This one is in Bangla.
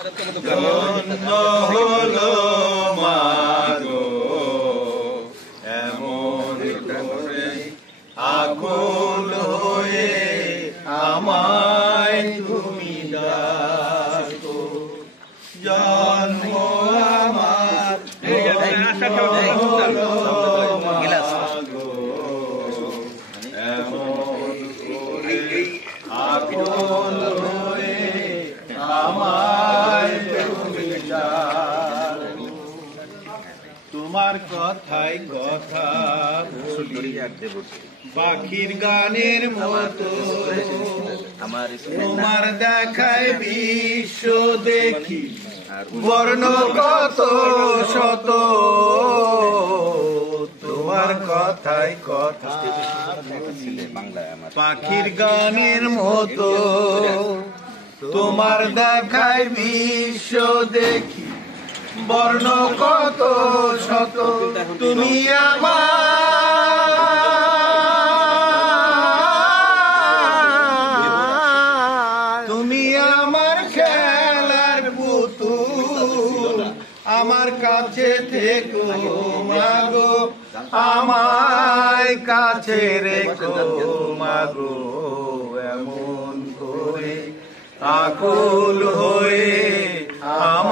ধন্য হলো মাগো এমন করে আকুল হয়ে আমায় তুমি ডাকো। জন্ম আমার হলো মাগো এমন করে আকুল হয়ে আমায় তুমি ডাকো। তোমার কথায় কথা বলি পাখির গানের মতো, তোমার দেখায় বিশ্ব দেখি বর্ণ কত শত। তোমার কথায় কথা পাখির গানের মতো, তোমার দেখায় বিশ্ব দেখি বর্ণ কত শত। তুমি আমার খেলার পুতুল, আমার কাছে থেকো মাগো, আমায় কাছে রেখো মাগো। এমন করে আকুল হয়ে আমার